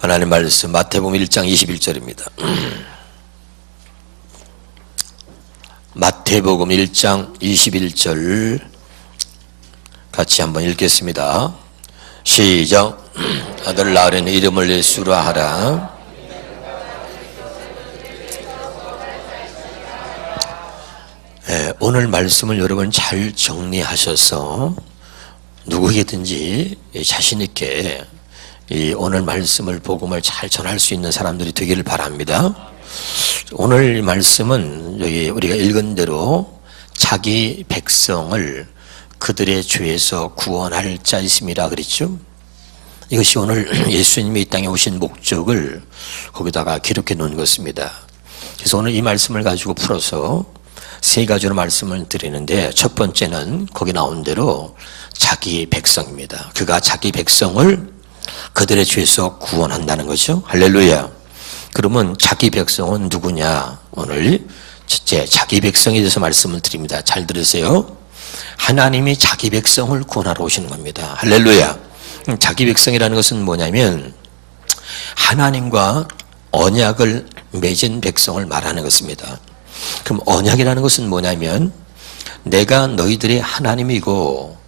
하나님 말씀 마태복음 1장 21절입니다. 마태복음 1장 21절 같이 한번 읽겠습니다. 시작. 아들 낳으려는 이름을 예수라 하라. 오늘 말씀을 여러분 잘 정리하셔서 누구에게든지 자신 있게 이 오늘 말씀을 복음을 잘 전할 수 있는 사람들이 되기를 바랍니다. 오늘 말씀은 여기 우리가 읽은 대로 자기 백성을 그들의 죄에서 구원할 자 있음이라 그랬죠. 이것이 오늘 예수님이 이 땅에 오신 목적을 거기다가 기록해 놓은 것입니다. 그래서 오늘 이 말씀을 가지고 풀어서 세 가지로 말씀을 드리는데, 첫 번째는 거기 나온 대로 자기 백성입니다. 그가 자기 백성을 그들의 죄에서 구원한다는 거죠. 할렐루야. 그러면 자기 백성은 누구냐? 오늘 첫째, 자기 백성에 대해서 말씀을 드립니다. 잘 들으세요. 하나님이 자기 백성을 구원하러 오시는 겁니다. 할렐루야. 자기 백성이라는 것은 뭐냐면 하나님과 언약을 맺은 백성을 말하는 것입니다. 그럼 언약이라는 것은 뭐냐면 내가 너희들의 하나님이고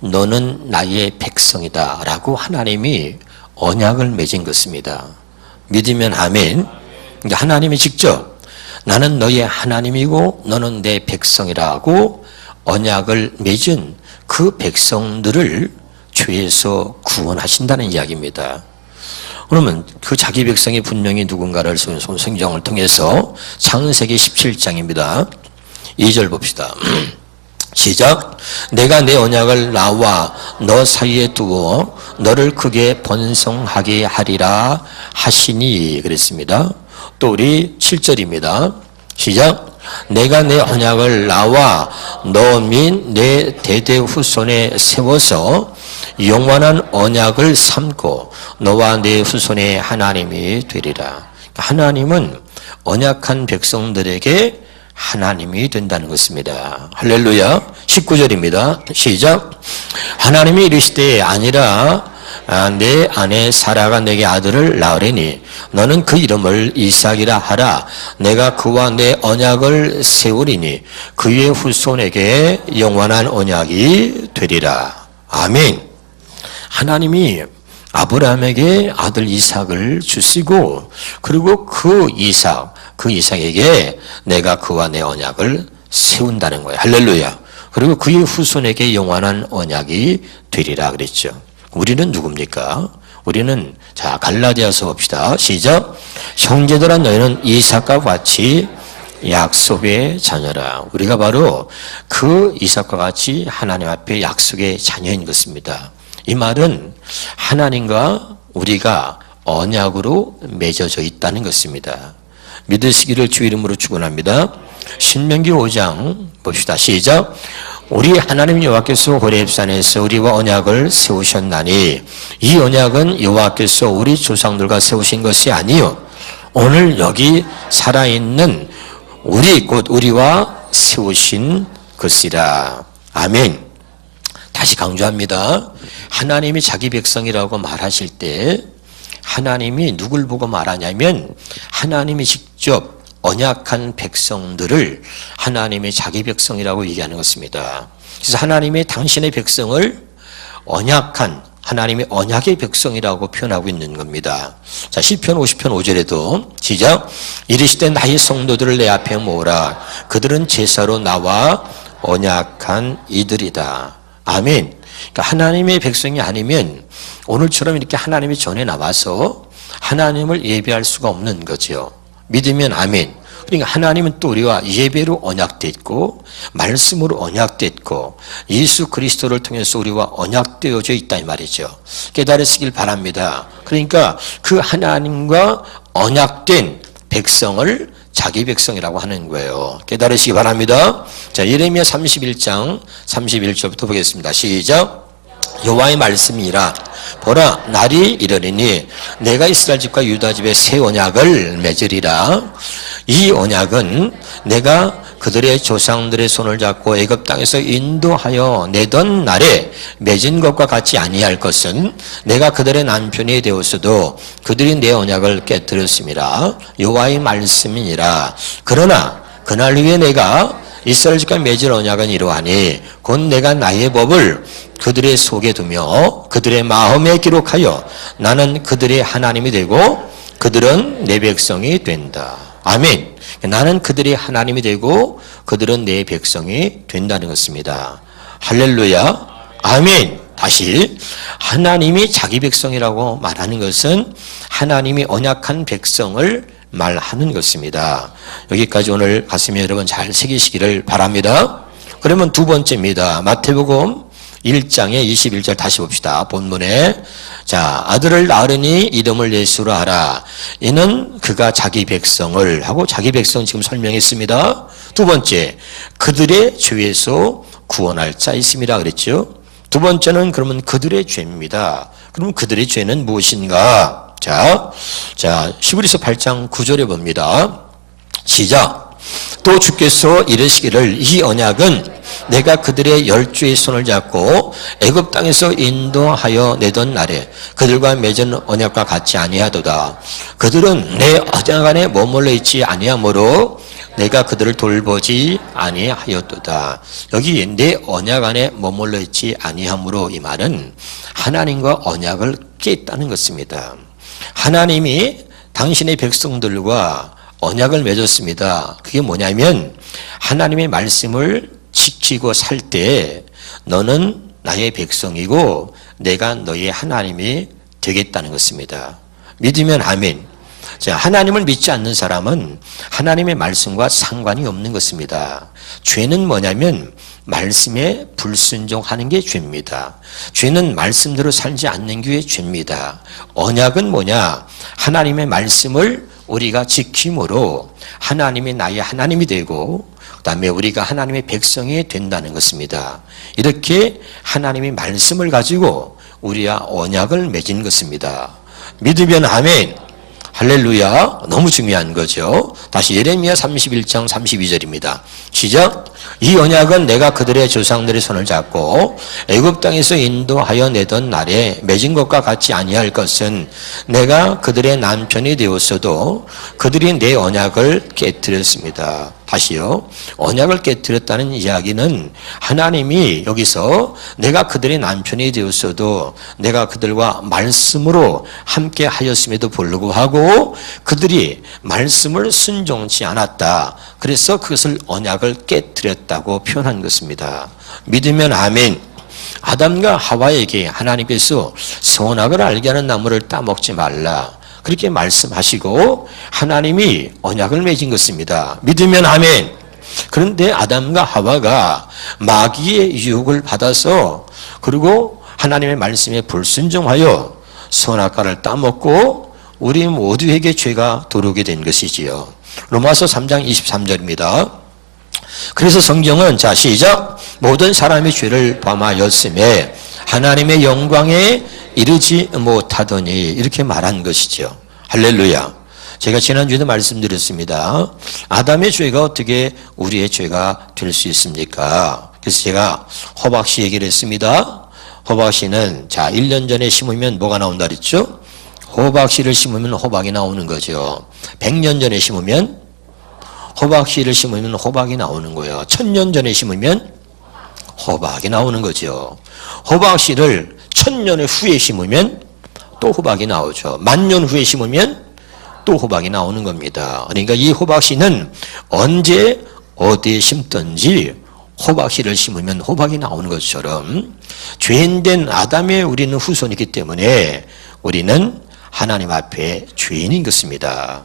너는 나의 백성이다 라고 하나님이 언약을 맺은 것입니다. 믿으면 아멘. 그러니까 하나님이 직접 나는 너의 하나님이고 너는 내 백성이라고 언약을 맺은 그 백성들을 죄에서 구원하신다는 이야기입니다. 그러면 그 자기 백성이 분명히 누군가를 성경을 통해서 창세기 17장입니다. 2절 봅시다. 시작. 내가 내 언약을 나와 너 사이에 두어 너를 크게 번성하게 하리라 하시니 그랬습니다. 또 우리 7절입니다. 시작. 내가 내 언약을 나와 너 및 내 대대 후손에 세워서 영원한 언약을 삼고 너와 내 후손의 하나님이 되리라. 하나님은 언약한 백성들에게 하나님이 된다는 것입니다. 할렐루야. 19절입니다. 시작. 하나님이 이르시되 아니라 내 아내 사라가 내게 아들을 낳으리니 너는 그 이름을 이삭이라 하라. 내가 그와 내 언약을 세우리니 그의 후손에게 영원한 언약이 되리라. 아멘. 하나님이 아브라함에게 아들 이삭을 주시고 그리고 그 이삭에게 내가 그와 내 언약을 세운다는 거예요. 할렐루야. 그리고 그의 후손에게 영원한 언약이 되리라 그랬죠. 우리는 누굽니까? 우리는 자 갈라디아서 봅시다. 시작. 형제들아 너희는 이삭과 같이 약속의 자녀라. 우리가 바로 그 이삭과 같이 하나님 앞에 약속의 자녀인 것입니다. 이 말은 하나님과 우리가 언약으로 맺어져 있다는 것입니다. 믿으시기를 주 이름으로 축원합니다. 신명기 5장 봅시다. 시작. 우리 하나님 여호와께서 호렙산에서 우리와 언약을 세우셨나니 이 언약은 여호와께서 우리 조상들과 세우신 것이 아니요 오늘 여기 살아있는 우리 곧 우리와 세우신 것이라. 아멘. 다시 강조합니다. 하나님이 자기 백성이라고 말하실 때 하나님이 누굴 보고 말하냐면 하나님이 직접 언약한 백성들을 하나님의 자기 백성이라고 얘기하는 것입니다. 그래서 하나님이 당신의 백성을 언약한 하나님의 언약의 백성이라고 표현하고 있는 겁니다. 자, 시편 50편 5절에도 시작. 이르시되 나의 성도들을 내 앞에 모으라. 그들은 제사로 나와 언약한 이들이다. 아멘. 그러니까 하나님의 백성이 아니면 오늘처럼 이렇게 하나님이 전에 나와서 하나님을 예배할 수가 없는 거죠. 믿으면 아멘. 그러니까 하나님은 또 우리와 예배로 언약됐고 말씀으로 언약됐고 예수 그리스도를 통해서 우리와 언약되어져 있다 이 말이죠. 깨달으시길 바랍니다. 그러니까 그 하나님과 언약된 백성을 자기 백성이라고 하는 거예요. 깨달으시기 바랍니다. 자, 예레미야 31장 31절부터 보겠습니다. 시작. 여호와의 말씀이라 보라 날이 이르리니 내가 이스라엘 집과 유다 집에 새 언약을 맺으리라. 이 언약은 내가 그들의 조상들의 손을 잡고 애굽 땅에서 인도하여 내던 날에 맺은 것과 같이 아니할 것은 내가 그들의 남편이 되었어도 그들이 내 언약을 깨뜨렸습니다. 여호와의 말씀이니라. 그러나 그날 후에 내가 이스라엘 집과 맺을 언약은 이러하니 곧 내가 나의 법을 그들의 속에 두며 그들의 마음에 기록하여 나는 그들의 하나님이 되고 그들은 내 백성이 된다. 아멘. 나는 그들의 하나님이 되고 그들은 내 백성이 된다는 것입니다. 할렐루야. 아멘. 다시 하나님이 자기 백성이라고 말하는 것은 하나님이 언약한 백성을 말하는 것입니다. 여기까지 오늘 가슴에 여러분 잘 새기시기를 바랍니다. 그러면 두 번째입니다. 마태복음 1장의 21절 다시 봅시다. 본문에 자, 아들을 낳으니 이름을 예수로 하라. 이는 그가 자기 백성을 하고 자기 백성 지금 설명했습니다. 두 번째, 그들의 죄에서 구원할 자 있습니다. 그랬죠? 두 번째는 그러면 그들의 죄입니다. 그럼 그들의 죄는 무엇인가? 자, 히브리서 8장 9절에 봅니다. 시작. 또 주께서 이르시기를 이 언약은 내가 그들의 열주의 손을 잡고 애굽 땅에서 인도하여 내던 날에 그들과 맺은 언약과 같이 아니하도다. 그들은 내 언약 안에 머물러 있지 아니하므로 내가 그들을 돌보지 아니하였도다. 여기 내 언약 안에 머물러 있지 아니하므로 이 말은 하나님과 언약을 깼다는 것입니다. 하나님이 당신의 백성들과 언약을 맺었습니다. 그게 뭐냐면 하나님의 말씀을 지키고 살 때 너는 나의 백성이고 내가 너의 하나님이 되겠다는 것입니다. 믿으면 아멘. 자, 하나님을 믿지 않는 사람은 하나님의 말씀과 상관이 없는 것입니다. 죄는 뭐냐면 말씀에 불순종하는 게 죄입니다. 죄는 말씀대로 살지 않는 게 죄입니다. 언약은 뭐냐? 하나님의 말씀을 우리가 지킴으로 하나님이 나의 하나님이 되고 그 다음에 우리가 하나님의 백성이 된다는 것입니다. 이렇게 하나님의 말씀을 가지고 우리와 언약을 맺은 것입니다. 믿으면 아멘. 할렐루야. 너무 중요한 거죠. 다시 예레미야 31장 32절입니다. 시작. 이 언약은 내가 그들의 조상들의 손을 잡고 애굽 땅에서 인도하여 내던 날에 맺은 것과 같이 아니할 것은 내가 그들의 남편이 되었어도 그들이 내 언약을 깨뜨렸습니다. 다시요. 언약을 깨뜨렸다는 이야기는 하나님이 여기서 내가 그들의 남편이 되었어도 내가 그들과 말씀으로 함께 하였음에도 불구하고 그들이 말씀을 순종치 않았다. 그래서 그것을 언약을 깨뜨렸다고 표현한 것입니다. 믿으면 아멘. 아담과 하와에게 하나님께서 선악을 알게 하는 나무를 따먹지 말라. 그렇게 말씀하시고 하나님이 언약을 맺은 것입니다. 믿으면 아멘. 그런데 아담과 하와가 마귀의 유혹을 받아서 그리고 하나님의 말씀에 불순종하여 선악과를 따먹고 우리 모두에게 죄가 들어오게 된 것이지요. 로마서 3장 23절입니다. 그래서 성경은 자 시작. 모든 사람이 죄를 범하였음에 하나님의 영광에 이르지 못하더니 이렇게 말한 것이죠. 할렐루야. 제가 지난주에도 말씀드렸습니다. 아담의 죄가 어떻게 우리의 죄가 될 수 있습니까? 그래서 제가 호박씨 얘기를 했습니다. 호박씨는 자 1년 전에 심으면 뭐가 나온다 그랬죠? 호박씨를 심으면 호박이 나오는 거죠. 100년 전에 심으면 호박씨를 심으면 호박이 나오는 거예요. 1000년 전에 심으면 호박이 나오는 거죠. 호박씨를 1000년 후에 심으면 또 호박이 나오죠. 10,000년 후에 심으면 또 호박이 나오는 겁니다. 그러니까 이 호박씨는 언제 어디에 심든지 호박씨를 심으면 호박이 나오는 것처럼 죄인된 아담의 우리는 후손이기 때문에 우리는 하나님 앞에 죄인인 것입니다.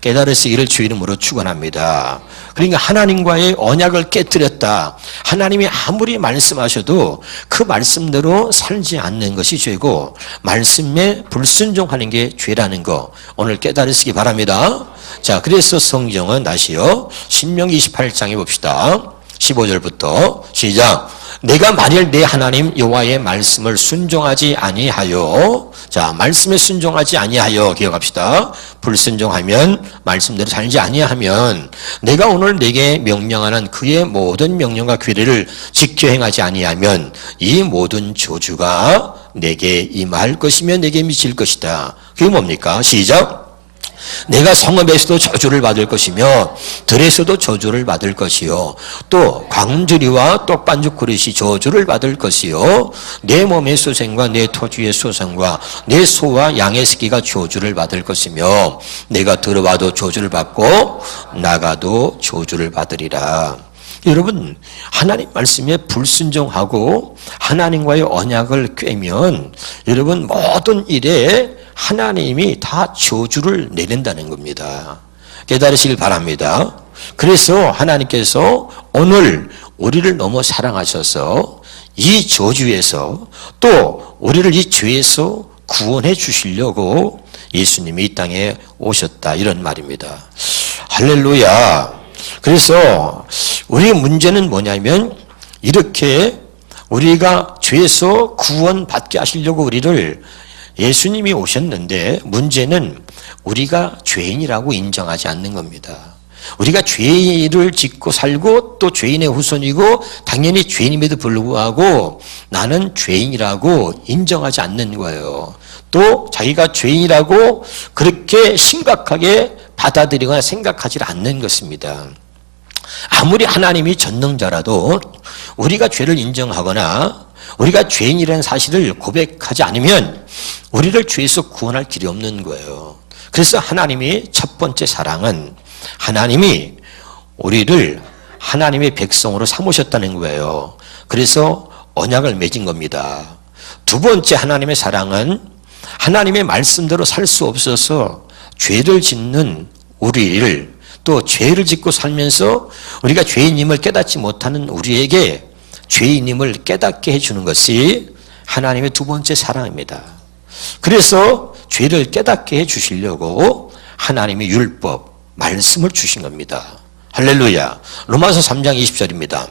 깨달으시기를 주 이름으로 축원합니다. 그러니까 하나님과의 언약을 깨뜨렸다. 하나님이 아무리 말씀하셔도 그 말씀대로 살지 않는 것이 죄고 말씀에 불순종하는 게 죄라는 거 오늘 깨달으시기 바랍니다. 자, 그래서 성경은 다시요 신명기 28장에 봅시다. 15절부터 시작. 내가 만일 내 하나님 여호와의 말씀을 순종하지 아니하여, 자, 말씀에 순종하지 아니하여 기억합시다. 불순종하면, 말씀대로 살지 아니하면 내가 오늘 내게 명령하는 그의 모든 명령과 규례를 지켜 행하지 아니하면 이 모든 저주가 내게 임할 것이며 내게 미칠 것이다. 그게 뭡니까? 시작. 내가 성읍에서도 저주를 받을 것이며 들에서도 저주를 받을 것이요 또 광주리와 떡반죽 그릇이 저주를 받을 것이요 내 몸의 소생과 내 토지의 소생과 내 소와 양의 새끼가 저주를 받을 것이며 내가 들어와도 저주를 받고 나가도 저주를 받으리라. 여러분, 하나님 말씀에 불순종하고 하나님과의 언약을 꿰면 여러분 모든 일에 하나님이 다 저주를 내린다는 겁니다. 깨달으시길 바랍니다. 그래서 하나님께서 오늘 우리를 너무 사랑하셔서 이 저주에서 또 우리를 이 죄에서 구원해 주시려고 예수님이 이 땅에 오셨다, 이런 말입니다. 할렐루야. 그래서 우리의 문제는 뭐냐면 이렇게 우리가 죄에서 구원받게 하시려고 우리를 예수님이 오셨는데 문제는 우리가 죄인이라고 인정하지 않는 겁니다. 우리가 죄를 짓고 살고 또 죄인의 후손이고 당연히 죄인임에도 불구하고 나는 죄인이라고 인정하지 않는 거예요. 또 자기가 죄인이라고 그렇게 심각하게 받아들이거나 생각하지 않는 것입니다. 아무리 하나님이 전능자라도 우리가 죄를 인정하거나 우리가 죄인이라는 사실을 고백하지 않으면 우리를 죄에서 구원할 길이 없는 거예요. 그래서 하나님이 첫 번째 사랑은 하나님이 우리를 하나님의 백성으로 삼으셨다는 거예요. 그래서 언약을 맺은 겁니다. 두 번째 하나님의 사랑은 하나님의 말씀대로 살 수 없어서 죄를 짓는 우리를, 또 죄를 짓고 살면서 우리가 죄인임을 깨닫지 못하는 우리에게 죄인임을 깨닫게 해주는 것이 하나님의 두 번째 사랑입니다. 그래서 죄를 깨닫게 해주시려고 하나님의 율법, 말씀을 주신 겁니다. 할렐루야. 로마서 3장 20절입니다.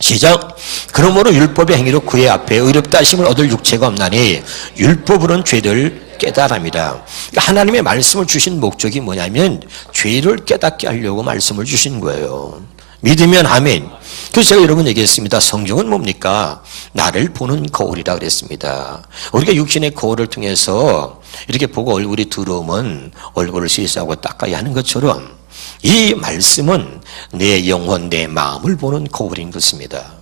시작. 그러므로 율법의 행위로 그의 앞에 의롭다 하심을 얻을 육체가 없나니 율법으로는 죄를 깨달음이라. 하나님의 말씀을 주신 목적이 뭐냐면 죄를 깨닫게 하려고 말씀을 주신 거예요. 믿으면 아멘. 그래서 제가 여러분 얘기했습니다. 성경은 뭡니까? 나를 보는 거울이라 그랬습니다. 우리가 육신의 거울을 통해서 이렇게 보고 얼굴이 더러우면 얼굴을 씻어하고 닦아야 하는 것처럼 이 말씀은 내 영혼, 내 마음을 보는 거울인 것입니다.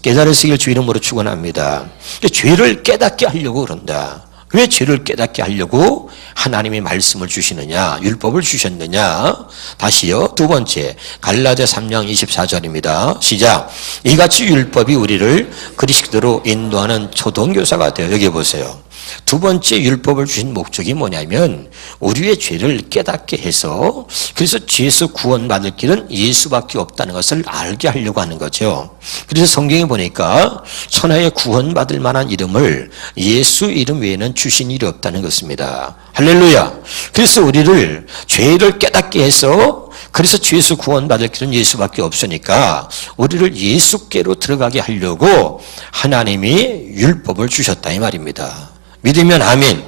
깨달으시길 주 이름으로 축원합니다. 죄를 깨닫게 하려고 그런다. 왜 죄를 깨닫게 하려고 하나님의 말씀을 주시느냐, 율법을 주셨느냐? 다시요. 두 번째, 갈라디아 3장 24절입니다. 시작. 이같이 율법이 우리를 그리스도로 인도하는 초등교사가 되어. 여기 보세요. 두 번째 율법을 주신 목적이 뭐냐면 우리의 죄를 깨닫게 해서, 그래서 죄에서 구원받을 길은 예수밖에 없다는 것을 알게 하려고 하는 거죠. 그래서 성경에 보니까 천하에 구원받을 만한 이름을 예수 이름 외에는 주신 일이 없다는 것입니다. 할렐루야. 그래서 우리를 죄를 깨닫게 해서, 그래서 죄에서 구원받을 길은 예수밖에 없으니까 우리를 예수께로 들어가게 하려고 하나님이 율법을 주셨다, 이 말입니다. 믿으면 아멘.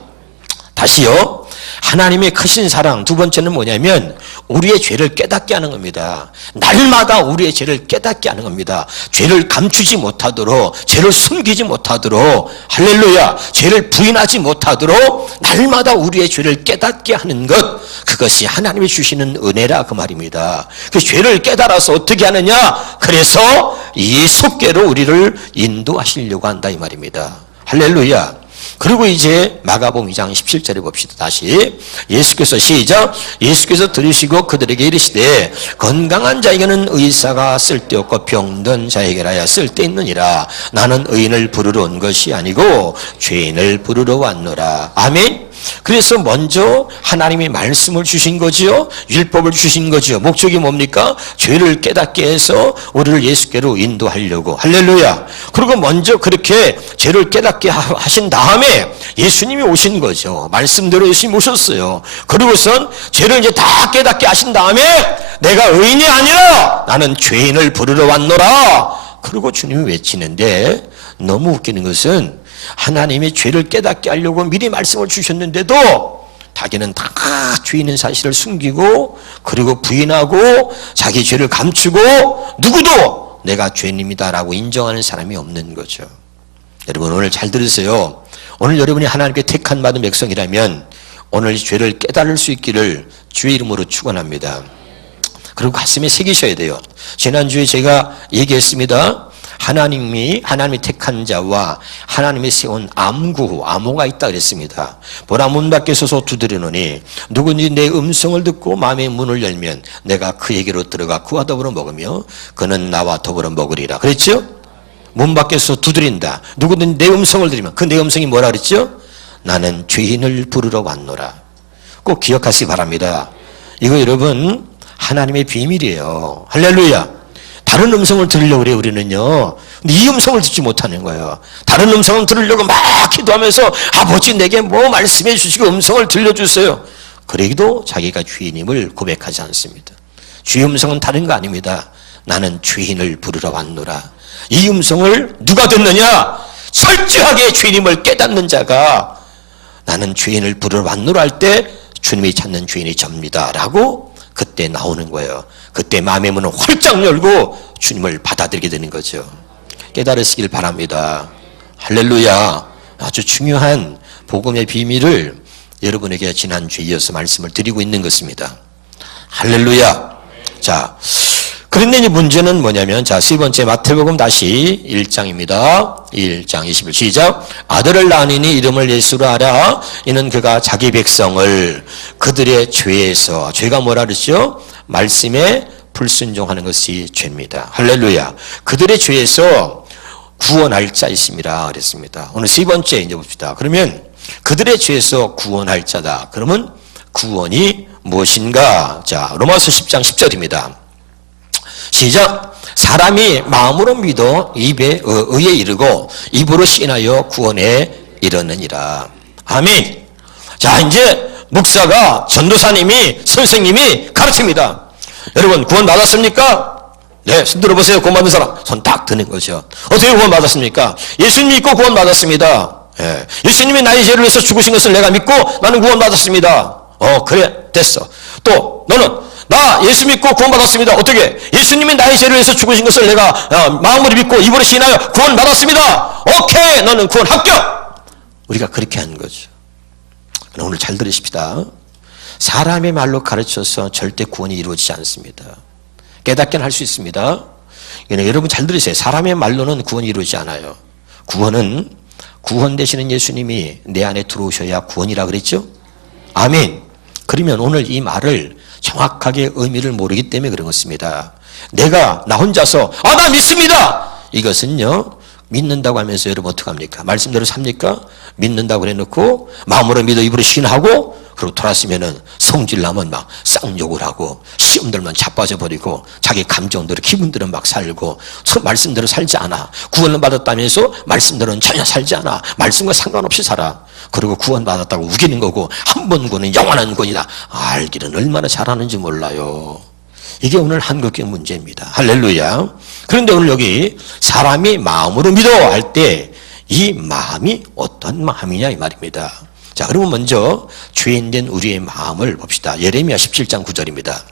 다시요. 하나님의 크신 사랑, 두 번째는 뭐냐면 우리의 죄를 깨닫게 하는 겁니다. 날마다 우리의 죄를 깨닫게 하는 겁니다. 죄를 감추지 못하도록, 죄를 숨기지 못하도록, 할렐루야, 죄를 부인하지 못하도록 날마다 우리의 죄를 깨닫게 하는 것, 그것이 하나님이 주시는 은혜라, 그 말입니다. 그 죄를 깨달아서 어떻게 하느냐? 그래서 예수께로 우리를 인도하시려고 한다, 이 말입니다. 할렐루야. 그리고 이제 마가복음 2장 17절에 봅시다. 다시 예수께서 시작. 예수께서 들으시고 그들에게 이르시되 건강한 자에게는 의사가 쓸데없고 병든 자에게라야 쓸데있느니라. 나는 의인을 부르러 온 것이 아니고 죄인을 부르러 왔노라. 아멘. 그래서 먼저 하나님이 말씀을 주신 거지요. 율법을 주신 거지요. 목적이 뭡니까? 죄를 깨닫게 해서 우리를 예수께로 인도하려고. 할렐루야. 그리고 먼저 그렇게 죄를 깨닫게 하신 다음에 다음에 예수님이 오신 거죠. 말씀대로 예수님이 오셨어요. 그리고선 죄를 이제 다 깨닫게 하신 다음에 내가 의인이 아니라 나는 죄인을 부르러 왔노라. 그리고 주님이 외치는데 너무 웃기는 것은 하나님이 죄를 깨닫게 하려고 미리 말씀을 주셨는데도 자기는 다 죄인인 사실을 숨기고 그리고 부인하고 자기 죄를 감추고 누구도 내가 죄인입니다라고 인정하는 사람이 없는 거죠. 여러분 오늘 잘 들으세요. 오늘 여러분이 하나님께 택한 받은 백성이라면 오늘 죄를 깨달을 수 있기를 주의 이름으로 축원합니다. 그리고 가슴에 새기셔야 돼요. 지난주에 제가 얘기했습니다. 하나님이 택한 자와 하나님이 세운 암호가 있다 그랬습니다. 보라 문 밖에 서서 두드리노니 누구든지 내 음성을 듣고 마음의 문을 열면 내가 그에게로 들어가 그와 더불어 먹으며 그는 나와 더불어 먹으리라 그랬죠? 문 밖에서 두드린다. 누구든지 내 음성을 들으면 그 내 음성이 뭐라 그랬죠? 나는 죄인을 부르러 왔노라. 꼭 기억하시기 바랍니다. 이거 여러분 하나님의 비밀이에요. 할렐루야. 다른 음성을 들으려고 그래요 우리는요. 근데 이 음성을 듣지 못하는 거예요. 다른 음성을 들으려고 막 기도하면서 아버지 내게 뭐 말씀해 주시고 음성을 들려주세요. 그러기도 자기가 죄인임을 고백하지 않습니다. 주의 음성은 다른 거 아닙니다. 나는 죄인을 부르러 왔노라. 이 음성을 누가 듣느냐? 철저하게 죄인임을 깨닫는 자가 나는 죄인을 부르러 왔노라 할 때 주님이 찾는 죄인이 접니다 라고 그때 나오는 거예요. 그때 마음의 문을 활짝 열고 주님을 받아들이게 되는 거죠. 깨달으시길 바랍니다. 할렐루야. 아주 중요한 복음의 비밀을 여러분에게 지난주에 이어서 말씀을 드리고 있는 것입니다. 할렐루야. 자, 그런데 이제 문제는 뭐냐면 자, 세 번째 마태복음 다시 1장입니다. 1장 21 시작. 아들을 낳으니 이름을 예수로 하라. 이는 그가 자기 백성을 그들의 죄에서 죄가 뭐라 그러죠? 말씀에 불순종하는 것이 죄입니다. 할렐루야. 그들의 죄에서 구원할 자 있습니다. 그랬습니다. 오늘 세 번째 이제 봅시다. 그러면 그들의 죄에서 구원할 자다. 그러면 구원이 무엇인가? 자, 로마서 10장 10절입니다. 시작. 사람이 마음으로 믿어 입에 의에 이르고 입으로 시인하여 구원에 이르느니라. 아멘. 자, 이제 목사가 전도사님이 선생님이 가르칩니다. 여러분 구원 받았습니까? 네, 손 들어보세요. 구원 받은 사람 손 딱 드는 거죠. 어떻게 구원 받았습니까? 예수님 믿고 구원 받았습니다. 예. 예수님이 나의 죄를 위해서 죽으신 것을 내가 믿고 나는 구원 받았습니다. 그래 됐어. 또 너는 나 예수 믿고 구원 받았습니다. 어떻게? 예수님이 나의 죄를 위해서 죽으신 것을 내가 마음으로 믿고 입으로 시인하여 구원 받았습니다. 오케이, 너는 구원 합격. 우리가 그렇게 하는 거죠. 오늘 잘 들으십시다. 사람의 말로 가르쳐서 절대 구원이 이루어지지 않습니다. 깨닫게는 할 수 있습니다. 여러분 잘 들으세요. 사람의 말로는 구원이 이루어지지 않아요. 구원은 구원 되시는 예수님이 내 안에 들어오셔야 구원이라 그랬죠? 아멘. 그러면 오늘 이 말을 정확하게 의미를 모르기 때문에 그런 것입니다. 내가 나 혼자서 나 믿습니다. 이것은요. 믿는다고 하면서 여러분 어떡합니까? 말씀대로 삽니까? 믿는다고 그래놓고 마음으로 믿어 입으로 시인하고 그리고 돌아서면은 성질나면 막 쌍욕을 하고 시험들만 자빠져버리고 자기 감정대로 기분대로 막 살고 말씀대로 살지 않아. 구원을 받았다면서 말씀대로는 전혀 살지 않아. 말씀과 상관없이 살아. 그리고 구원받았다고 우기는 거고 한 번 구원은 영원한 구원이다. 알기는 얼마나 잘하는지 몰라요. 이게 오늘 한국의 문제입니다. 할렐루야. 그런데 오늘 여기 사람이 마음으로 믿어 할 때 이 마음이 어떤 마음이냐 이 말입니다. 자, 그러면 먼저 죄인된 우리의 마음을 봅시다. 예레미야 17장 9절입니다.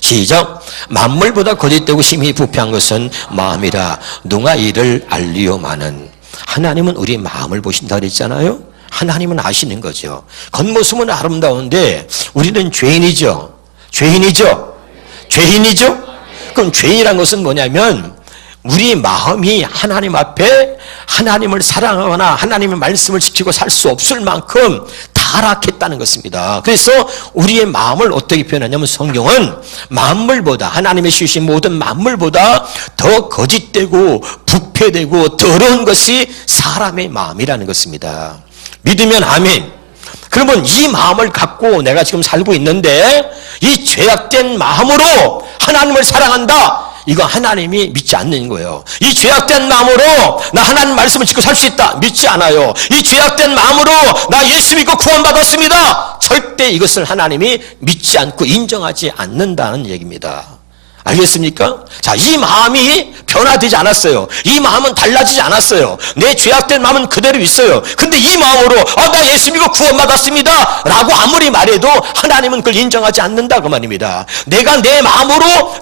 시작. 만물보다 거짓되고 심히 부패한 것은 마음이라 누가 이를 알리오마는. 하나님은 우리의 마음을 보신다 그랬잖아요. 하나님은 아시는 거죠. 겉모습은 아름다운데 우리는 죄인이죠. 죄인이죠. 그럼 죄인이란 것은 뭐냐면 우리 마음이 하나님 앞에 하나님을 사랑하거나 하나님의 말씀을 지키고 살 수 없을 만큼 타락했다는 것입니다. 그래서 우리의 마음을 어떻게 표현하냐면 성경은 만물보다 하나님의 주신 모든 만물보다 더 거짓되고 부패되고 더러운 것이 사람의 마음이라는 것입니다. 믿으면 아멘. 그러면 이 마음을 갖고 내가 지금 살고 있는데 이 죄악된 마음으로 하나님을 사랑한다. 이거 하나님이 믿지 않는 거예요. 이 죄악된 마음으로 나 하나님 말씀을 지키고 살 수 있다, 믿지 않아요. 이 죄악된 마음으로 나 예수 믿고 구원받았습니다, 절대 이것을 하나님이 믿지 않고 인정하지 않는다는 얘기입니다. 알겠습니까? 자, 이 마음이 변화되지 않았어요. 이 마음은 달라지지 않았어요. 내 죄악된 마음은 그대로 있어요. 근데 이 마음으로 나 예수 믿고 구원받았습니다 라고 아무리 말해도 하나님은 그걸 인정하지 않는다 그 말입니다. 내가 내 마음으로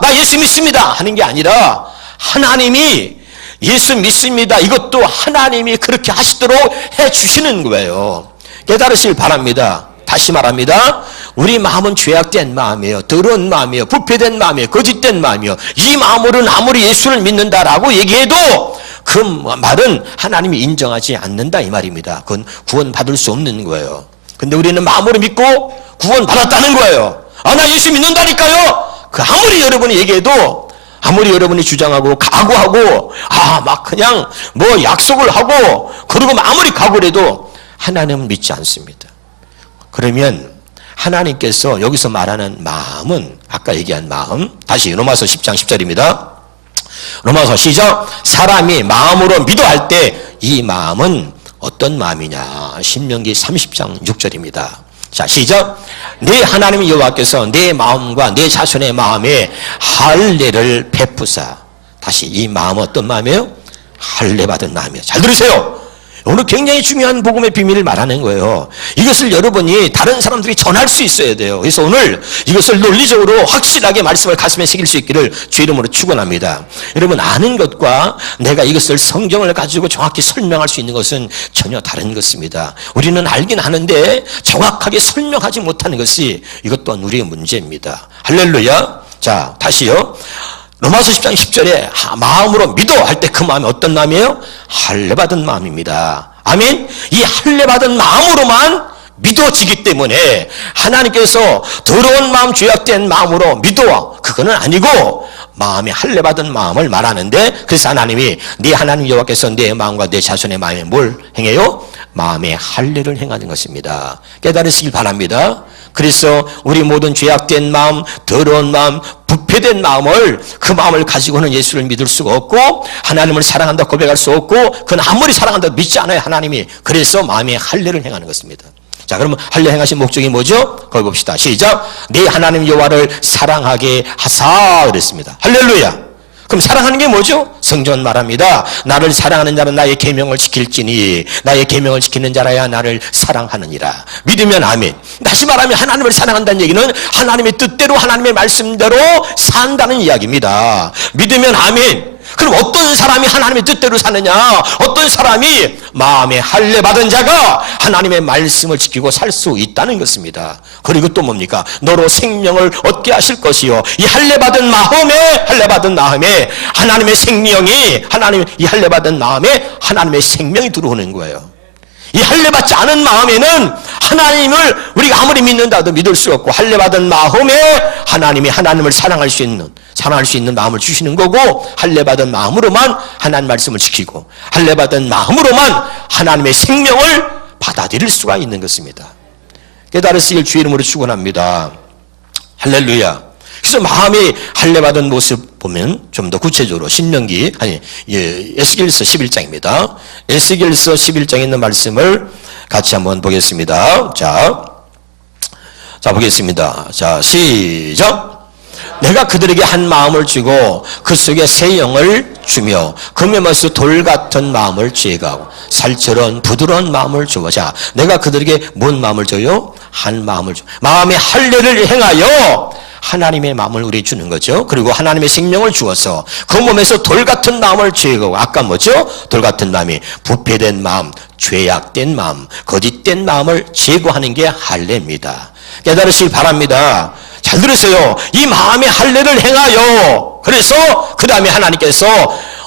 나 예수 믿습니다 하는 게 아니라 하나님이 예수 믿습니다, 이것도 하나님이 그렇게 하시도록 해주시는 거예요. 깨달으실 바랍니다. 다시 말합니다. 우리 마음은 죄악된 마음이에요. 더러운 마음이에요. 부패된 마음이에요. 거짓된 마음이에요. 이 마음으로는 아무리 예수를 믿는다라고 얘기해도 그 말은 하나님이 인정하지 않는다 이 말입니다. 그건 구원받을 수 없는 거예요. 근데 우리는 마음으로 믿고 구원받았다는 거예요. 나 예수 믿는다니까요. 그 아무리 여러분이 얘기해도, 아무리 여러분이 주장하고 각오하고 막 그냥 뭐 약속을 하고 그러고 아무리 각오를 해도 하나님은 믿지 않습니다. 그러면 하나님께서 여기서 말하는 마음은 아까 얘기한 마음, 다시 로마서 10장 10절입니다. 로마서 시작. 사람이 마음으로 믿어 할 때 이 마음은 어떤 마음이냐. 신명기 30장 6절입니다. 자, 시작. 내 하나님 여호와께서 내 마음과 내 자손의 마음에 할례를 베푸사. 다시 이 마음은 어떤 마음이에요? 할례 받은 마음이에요. 잘 들으세요. 오늘 굉장히 중요한 복음의 비밀을 말하는 거예요. 이것을 여러분이 다른 사람들이 전할 수 있어야 돼요. 그래서 오늘 이것을 논리적으로 확실하게 말씀을 가슴에 새길 수 있기를 주 이름으로 축원합니다. 여러분, 아는 것과 내가 이것을 성경을 가지고 정확히 설명할 수 있는 것은 전혀 다른 것입니다. 우리는 알긴 하는데 정확하게 설명하지 못하는 것이 이것 또한 우리의 문제입니다. 할렐루야. 자, 다시요. 로마서 10장 10절에 마음으로 믿어 할 때 그 마음이 어떤 마음이에요? 할례 받은 마음입니다. 아멘. 이 할례 받은 마음으로만 믿어지기 때문에 하나님께서 더러운 마음, 죄악된 마음으로 믿어, 그거는 아니고 마음에 할례 받은 마음을 말하는데, 그래서 하나님이 네 하나님 여호와께서 내 마음과 내 자손의 마음에 뭘 행해요? 마음에 할례를 행하는 것입니다. 깨달으시길 바랍니다. 그래서 우리 모든 죄악된 마음, 더러운 마음, 부패된 마음을, 그 마음을 가지고는 예수를 믿을 수가 없고 하나님을 사랑한다 고백할 수 없고, 그건 아무리 사랑한다고 믿지 않아요 하나님이. 그래서 마음에 할례를 행하는 것입니다. 자, 그러면 할례 행하신 목적이 뭐죠? 거기 봅시다. 시작. 네 하나님 여호와를 사랑하게 하사 그랬습니다. 할렐루야. 그럼 사랑하는 게 뭐죠? 성전 말합니다. 나를 사랑하는 자는 나의 계명을 지킬지니 나의 계명을 지키는 자라야 나를 사랑하느니라. 믿으면 아멘. 다시 말하면 하나님을 사랑한다는 얘기는 하나님의 뜻대로 하나님의 말씀대로 산다는 이야기입니다. 믿으면 아멘. 그럼 어떤 사람이 하나님의 뜻대로 사느냐? 어떤 사람이 마음에 할례 받은 자가 하나님의 말씀을 지키고 살 수 있다는 것입니다. 그리고 또 뭡니까? 너로 생명을 얻게 하실 것이요. 이 할례 받은 마음에 하나님의 생명이, 이 할례 받은 마음에 하나님의 생명이 들어오는 거예요. 이 할례 받지 않은 마음에는 하나님을 우리가 아무리 믿는다도 믿을 수 없고, 할례 받은 마음에 하나님이 하나님을 사랑할 수 있는 마음을 주시는 거고, 할례 받은 마음으로만 하나님 말씀을 지키고, 할례 받은 마음으로만 하나님의 생명을 받아들일 수가 있는 것입니다. 깨달으시길 주 이름으로 축원합니다. 할렐루야. 그래서 마음이 할례 받은 모습 보면 좀 더 구체적으로 에스겔서 11장입니다. 에스겔서 11장에 있는 말씀을 같이 한번 보겠습니다. 자, 보겠습니다. 자, 시작. 내가 그들에게 한 마음을 주고 그 속에 새 영을 주며 금에머스 돌 같은 마음을 제거하고 살처럼 부드러운 마음을 주어. 자, 내가 그들에게 뭔 마음을 줘요? 한 마음을 줘. 마음의 할례를 행하여 하나님의 마음을 우리 주는 거죠. 그리고 하나님의 생명을 주어서 그 몸에서 돌 같은 마음을 제거하고, 아까 뭐죠? 돌 같은 마음이 부패된 마음, 죄악된 마음, 거짓된 마음을 제거하는 게 할례입니다. 깨달으시길 바랍니다. 잘 들으세요. 이 마음의 할례를 행하여, 그래서 그 다음에 하나님께서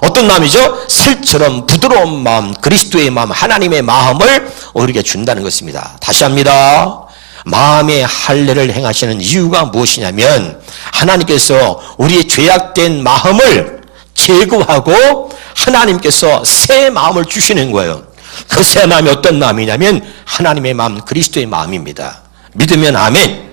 어떤 마음이죠? 살처럼 부드러운 마음, 그리스도의 마음, 하나님의 마음을 우리에게 준다는 것입니다. 다시 합니다. 마음의 할례를 행하시는 이유가 무엇이냐면, 하나님께서 우리의 죄악된 마음을 제거하고 하나님께서 새 마음을 주시는 거예요. 그 새 마음이 어떤 마음이냐면 하나님의 마음, 그리스도의 마음입니다. 믿으면 아멘.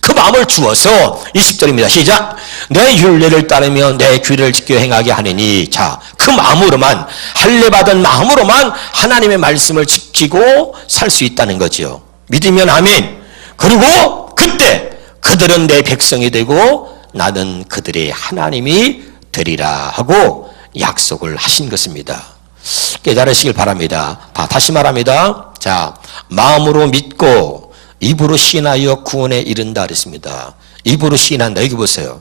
그 마음을 주어서 20절입니다. 시작. 내 율례를 따르며 내 규례를 지켜 행하게 하느니. 자, 그 마음으로만, 할례받은 마음으로만 하나님의 말씀을 지키고 살 수 있다는 거죠. 믿으면 아멘. 그리고 그때 그들은 내 백성이 되고 나는 그들의 하나님이 되리라 하고 약속을 하신 것입니다. 깨달으시길 바랍니다. 다시 말합니다. 자, 마음으로 믿고 입으로 시인하여 구원에 이른다 그랬습니다. 입으로 시인한다. 여기 보세요.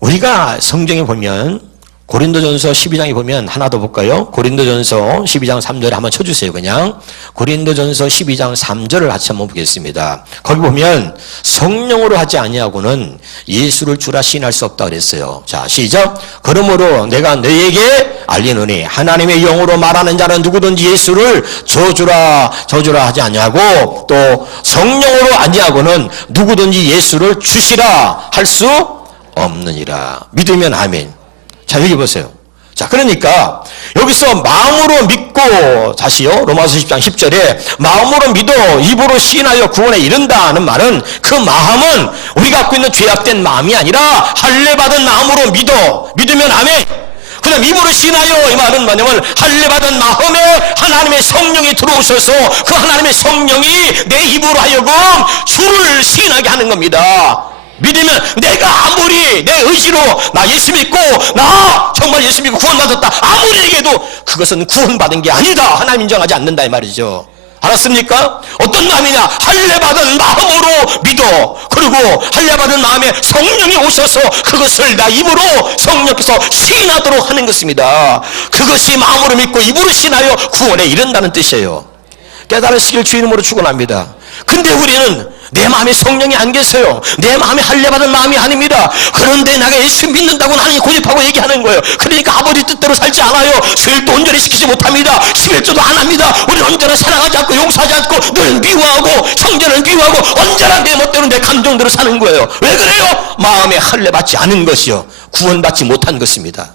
우리가 성경에 보면 고린도전서 12장에 보면 하나 더 볼까요? 고린도전서 12장 3절에 한번 쳐주세요. 그냥 고린도전서 12장 3절을 같이 한번 보겠습니다. 거기 보면 성령으로 하지 아니하고는 예수를 주라 시인할 수 없다 그랬어요. 자, 시작. 그러므로 내가 너희에게 알리노니 하나님의 영으로 말하는 자는 누구든지 예수를 저주라 하지 아니하고 또 성령으로 아니하고는 누구든지 예수를 주시라 할 수 없느니라. 믿으면 아멘. 자, 여기 보세요. 자, 그러니까 여기서 마음으로 믿고, 다시요, 로마서 10장 10절에 마음으로 믿어 입으로 시인하여 구원에 이른다는 말은, 그 마음은 우리가 갖고 있는 죄악된 마음이 아니라 할례받은 마음으로 믿으면 아멘. 그다음 입으로 시인하여, 이 말은 뭐냐면 할례받은 마음에 하나님의 성령이 들어오셔서 그 하나님의 성령이 내 입으로 하여금 주를 시인하게 하는 겁니다. 믿으면 내가 아무리 내 의지로 나 예수 믿고 나 정말 예수 믿고 구원받았다 아무리 얘기해도 그것은 구원받은 게 아니다. 하나님 인정하지 않는다 이 말이죠. 알았습니까? 어떤 마음이냐? 할례받은 마음으로 믿어. 그리고 할례받은 마음에 성령이 오셔서 그것을 나 입으로 성령께서 시인하도록 하는 것입니다. 그것이 마음으로 믿고 입으로 시인하여 구원에 이른다는 뜻이에요. 깨달으시길 주 이름으로 축원합니다. 근데 우리는 내 마음에 성령이 안 계세요. 내 마음에 할례받은 마음이 아닙니다. 그런데 내가 예수 믿는다고 하나님 고집하고 얘기하는 거예요. 그러니까 아버지 뜻대로 살지 않아요. 수일도 온전히 지키지 못합니다. 11조도 안 합니다. 우리는 언제나 사랑하지 않고 용서하지 않고 늘 미워하고 형제를 미워하고 언제나 내 멋대로 내 감정대로 사는 거예요. 왜 그래요? 마음에 할례받지 않은 것이요, 구원받지 못한 것입니다.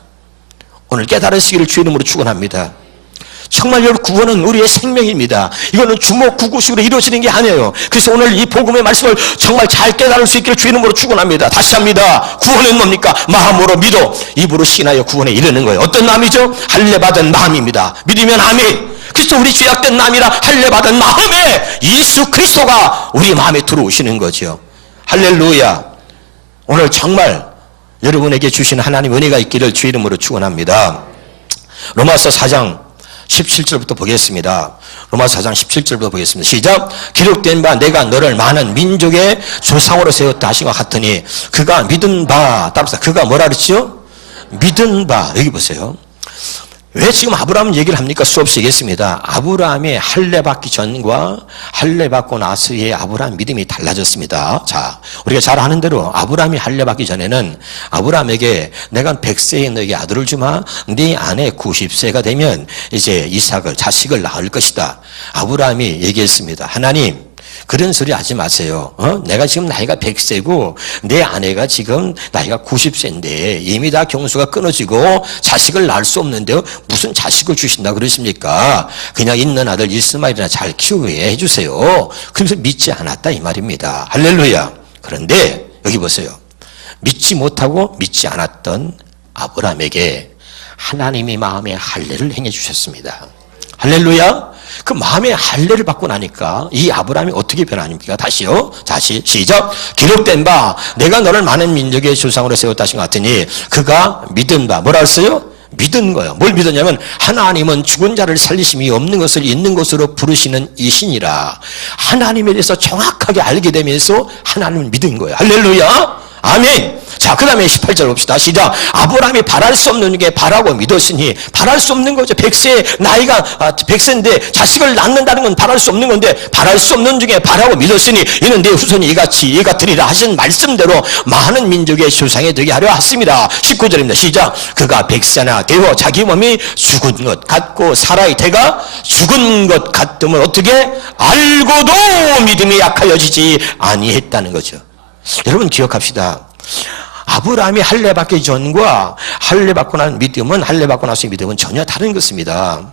오늘 깨달으시기를 주 이름으로 축원합니다. 정말 여러분, 구원은 우리의 생명입니다. 이거는 주먹구구식으로 이루어지는 게 아니에요. 그래서 오늘 이 복음의 말씀을 정말 잘 깨달을 수 있기를 주 이름으로 축원합니다. 다시 합니다. 구원은 뭡니까? 마음으로 믿어 입으로 시인하여 구원에 이르는 거예요. 어떤 마음이죠? 할례받은 마음입니다. 믿으면 아멘. 그래서 우리 죄악된 마음이라 할례받은 마음에 예수 그리스도가 우리 마음에 들어오시는 거죠. 할렐루야. 오늘 정말 여러분에게 주신 하나님 은혜가 있기를 주 이름으로 축원합니다. 로마서 4장 17절부터 보겠습니다. 로마서 4장 17절부터 보겠습니다. 시작. 기록된 바 내가 너를 많은 민족의 조상으로 세웠다 하신 것 같으니 그가 믿은 바, 따라서 그가 뭐라 그랬죠? 믿은 바. 여기 보세요. 왜 지금 아브라함 얘기를 합니까? 수없이 얘기했습니다. 아브라함이 할례받기 전과 할례받고 나서의 아브라함 믿음이 달라졌습니다. 자, 우리가 잘 아는 대로 아브라함이 할례받기 전에는 아브라함에게 내가 100세에 너에게 아들을 주마, 네 아내 90세가 되면 이제 이삭을, 자식을 낳을 것이다. 아브라함이 얘기했습니다. 하나님, 그런 소리 하지 마세요. 내가 지금 나이가 100세고 내 아내가 지금 나이가 90세인데 이미 다 경수가 끊어지고 자식을 낳을 수 없는데요, 무슨 자식을 주신다 그러십니까? 그냥 있는 아들 이스마엘이나 잘 키우게 해주세요. 그래서 믿지 않았다 이 말입니다. 할렐루야. 그런데 여기 보세요. 믿지 못하고 믿지 않았던 아브라함에게 하나님이 마음의 할례를 행해 주셨습니다. 할렐루야. 그 마음의 할례를 받고 나니까 이 아브라함이 어떻게 변합니까? 다시요. 다시 시작. 기록된 바 내가 너를 많은 민족의 조상으로 세웠다 하신 것 같으니 그가 믿은 바, 뭐라 했어요? 믿은 거예요. 뭘 믿었냐면 하나님은 죽은 자를 살리심이 없는 것을 있는 것으로 부르시는 이신이라. 하나님에 대해서 정확하게 알게 되면서 하나님을 믿은 거예요. 할렐루야. 아멘. 자, 그 다음에 18절 봅시다. 시작. 아브라함이 바랄 수 없는 게 바라고 믿었으니, 바랄 수 없는 거죠. 100세, 나이가 100세인데 자식을 낳는다는 건 바랄 수 없는 건데, 바랄 수 없는 중에 바라고 믿었으니 이는 내 후손이 이같이 같으리라 하신 말씀대로 많은 민족의 조상이 되게 하려 하십니다. 19절입니다. 시작. 그가 100세나 되어 자기 몸이 죽은 것 같고 사라의 태가 죽은 것 같음을 어떻게 알고도 믿음이 약하여지지 아니했다는 거죠. 여러분 기억합시다. 아브라함이 할례받기 전과 할례받고 난 믿음은, 할례받고 나서의 믿음은 전혀 다른 것입니다.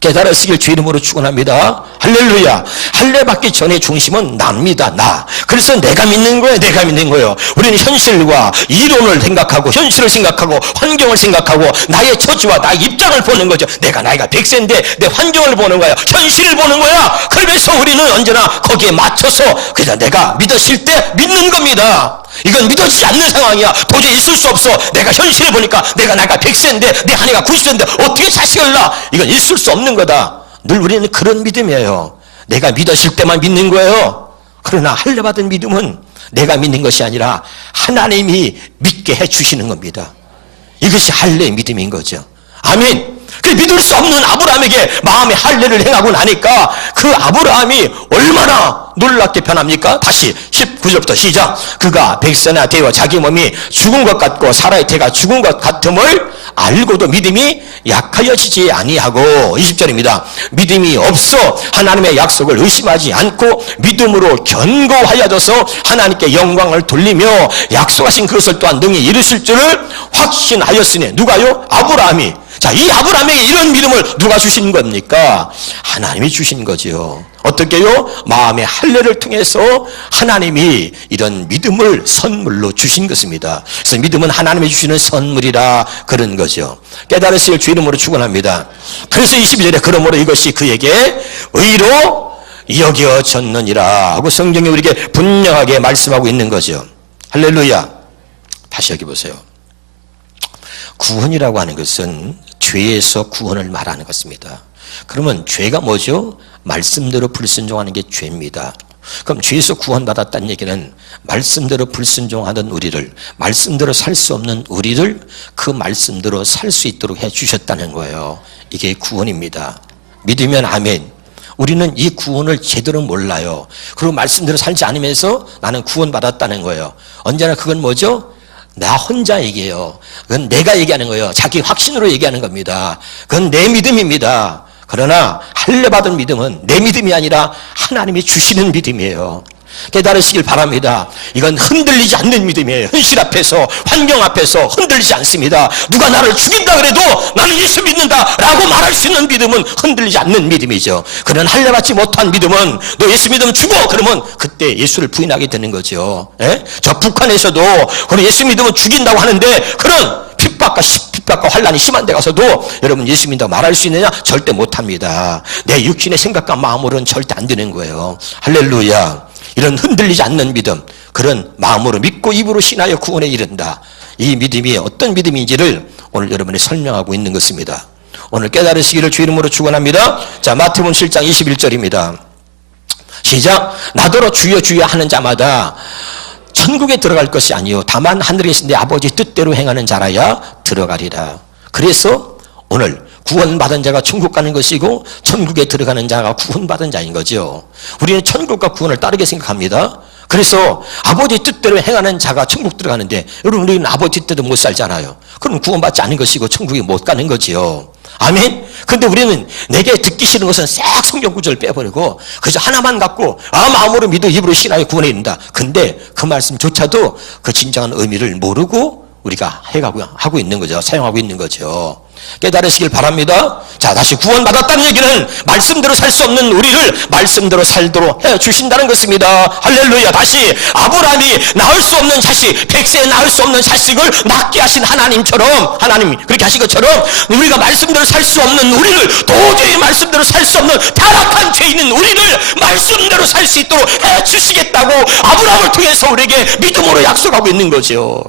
깨달으시길 주 이름으로 축원합니다. 할렐루야. 할례 받기 전에 중심은 납니다. 나. 그래서 내가 믿는 거예요. 내가 믿는 거예요. 우리는 현실과 이론을 생각하고 현실을 생각하고 환경을 생각하고 나의 처지와 나의 입장을 보는 거죠. 나이가 100세인데 내 환경을 보는 거야. 현실을 보는 거야. 그래서 우리는 언제나 거기에 맞춰서 그냥 내가 믿으실 때 믿는 겁니다. 이건 믿어지지 않는 상황이야. 도저히 있을 수 없어. 내가 현실을 보니까 나이가 100세인데 내 아내가 90세인데 어떻게 자식을 낳아? 이건 있을 수 없는 거다. 늘 우리는 그런 믿음이에요. 내가 믿으실 때만 믿는 거예요. 그러나 할례 받은 믿음은 내가 믿는 것이 아니라 하나님이 믿게 해주시는 겁니다. 이것이 할례의 믿음인 거죠. 아멘. 그 믿을 수 없는 아브라함에게 마음의 할례를 행하고 나니까 그 아브라함이 얼마나 놀랍게 변합니까? 다시 19절부터 시작. 그가 100세나 되어 자기 몸이 죽은 것 같고 사라의 태가 죽은 것 같음을 알고도 믿음이 약하여지지 아니하고 20절입니다. 믿음이 없어 하나님의 약속을 의심하지 않고 믿음으로 견고하여져서 하나님께 영광을 돌리며 약속하신 그것을 또한 능히 이루실 줄을 확신하였으니 누가요? 아브라함이. 자, 이 아브라함에게 이런 믿음을 누가 주신 겁니까? 하나님이 주신 거지요. 어떻게요? 마음의 할례를 통해서 하나님이 이런 믿음을 선물로 주신 것입니다. 그래서 믿음은 하나님이 주시는 선물이라 그런 거죠. 깨달으실 주 이름으로 축원합니다. 그래서 22절에 그러므로 이것이 그에게 의로 여겨졌느니라 하고 성경이 우리에게 분명하게 말씀하고 있는 거죠. 할렐루야. 다시 여기 보세요. 구원이라고 하는 것은 죄에서 구원을 말하는 것입니다. 그러면 죄가 뭐죠? 말씀대로 불순종하는 게 죄입니다. 그럼 죄에서 구원받았다는 얘기는 말씀대로 불순종하던 우리를, 말씀대로 살 수 없는 우리를 그 말씀대로 살 수 있도록 해주셨다는 거예요. 이게 구원입니다. 믿으면 아멘. 우리는 이 구원을 제대로 몰라요. 그리고 말씀대로 살지 않으면서 나는 구원받았다는 거예요. 언제나 그건 뭐죠? 나 혼자 얘기해요. 그건 내가 얘기하는 거예요. 자기 확신으로 얘기하는 겁니다. 그건 내 믿음입니다. 그러나 할례 받은 믿음은 내 믿음이 아니라 하나님이 주시는 믿음이에요. 깨달으시길 바랍니다. 이건 흔들리지 않는 믿음이에요. 현실 앞에서, 환경 앞에서 흔들리지 않습니다. 누가 나를 죽인다 그래도 나는 예수 믿는다 라고 말할 수 있는 믿음은 흔들리지 않는 믿음이죠. 그런 할례 받지 못한 믿음은 너 예수 믿으면 죽어 그러면 그때 예수를 부인하게 되는 거죠. 예? 저 북한에서도 예수 믿으면 죽인다고 하는데 그런 핍박과 환란이 심한 데 가서도 여러분 예수 믿는다고 말할 수 있느냐? 절대 못합니다. 내 육신의 생각과 마음으로는 절대 안 되는 거예요. 할렐루야. 이런 흔들리지 않는 믿음, 그런 마음으로 믿고 입으로 신하여 구원에 이른다. 이 믿음이 어떤 믿음인지를 오늘 여러분이 설명하고 있는 것입니다. 오늘 깨달으시기를 주 이름으로 축원합니다. 자, 마태복음 7장 21절입니다. 시작. 나더러 주여 주여 하는 자마다 천국에 들어갈 것이 아니요 다만 하늘에 계신 내 아버지 뜻대로 행하는 자라야 들어가리라. 그래서 오늘 구원받은 자가 천국 가는 것이고 천국에 들어가는 자가 구원받은 자인 거죠. 우리는 천국과 구원을 다르게 생각합니다. 그래서 아버지 뜻대로 행하는 자가 천국 들어가는데 여러분 우리는 아버지 뜻대로 못 살잖아요. 그럼 구원받지 않은 것이고 천국에 못 가는 거지요. 아멘. 근데 우리는 내게 듣기 싫은 것은 싹 성경 구절을 빼버리고 그저 하나만 갖고 마음으로 믿어 입으로 신하여 구원에 이른다. 근데 그 말씀조차도 그 진정한 의미를 모르고 우리가 하고 있는 거죠. 사용하고 있는 거죠. 깨달으시길 바랍니다. 자, 다시 구원받았다는 얘기는 말씀대로 살 수 없는 우리를 말씀대로 살도록 해주신다는 것입니다. 할렐루야. 다시 아브라함이 낳을 수 없는 자식, 100세에 낳을 수 없는 자식을 낳게 하신 하나님처럼, 하나님이 그렇게 하신 것처럼 우리가 말씀대로 살 수 없는 우리를, 도저히 말씀대로 살 수 없는 타락한 죄 있는 우리를 말씀대로 살 수 있도록 해주시겠다고 아브라함을 통해서 우리에게 믿음으로 약속하고 있는 거죠.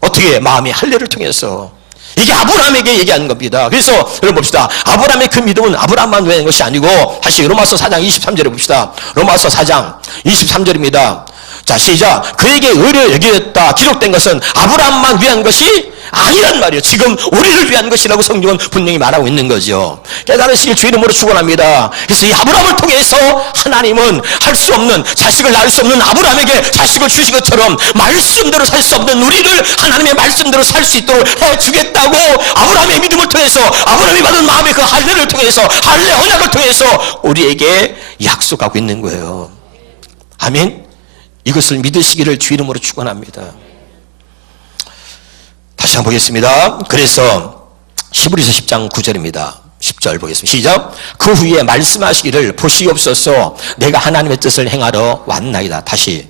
어떻게? 마음의 할례를 통해서. 이게 아브라함에게 얘기하는 겁니다. 그래서 여러분 봅시다. 아브라함의 그 믿음은 아브라함만 위한 것이 아니고 다시 로마서 4장 23절에 봅시다. 로마서 4장 23절입니다. 자, 시작. 그에게 의를 여겼다 기록된 것은 아브라함만 위한 것이 아니란 말이에요. 지금 우리를 위한 것이라고 성경은 분명히 말하고 있는 거죠. 깨달으시길 주 이름으로 축원합니다. 그래서 이 아브라함을 통해서 하나님은 할 수 없는, 자식을 낳을 수 없는 아브라함에게 자식을 주신 것처럼 말씀대로 살 수 없는 우리를 하나님의 말씀대로 살 수 있도록 해주겠다고 아브라함의 믿음을 통해서, 아브라함이 받은 마음의 그 할례를 통해서, 할례 언약을 통해서 우리에게 약속하고 있는 거예요. 아멘. 이것을 믿으시기를 주 이름으로 축원합니다. 다시 한번 보겠습니다. 그래서 히브리서 10장 9절입니다. 6절 보겠습니다. 시작. 그 후에 말씀하시기를 보시옵소서 내가 하나님의 뜻을 행하러 왔나이다. 다시.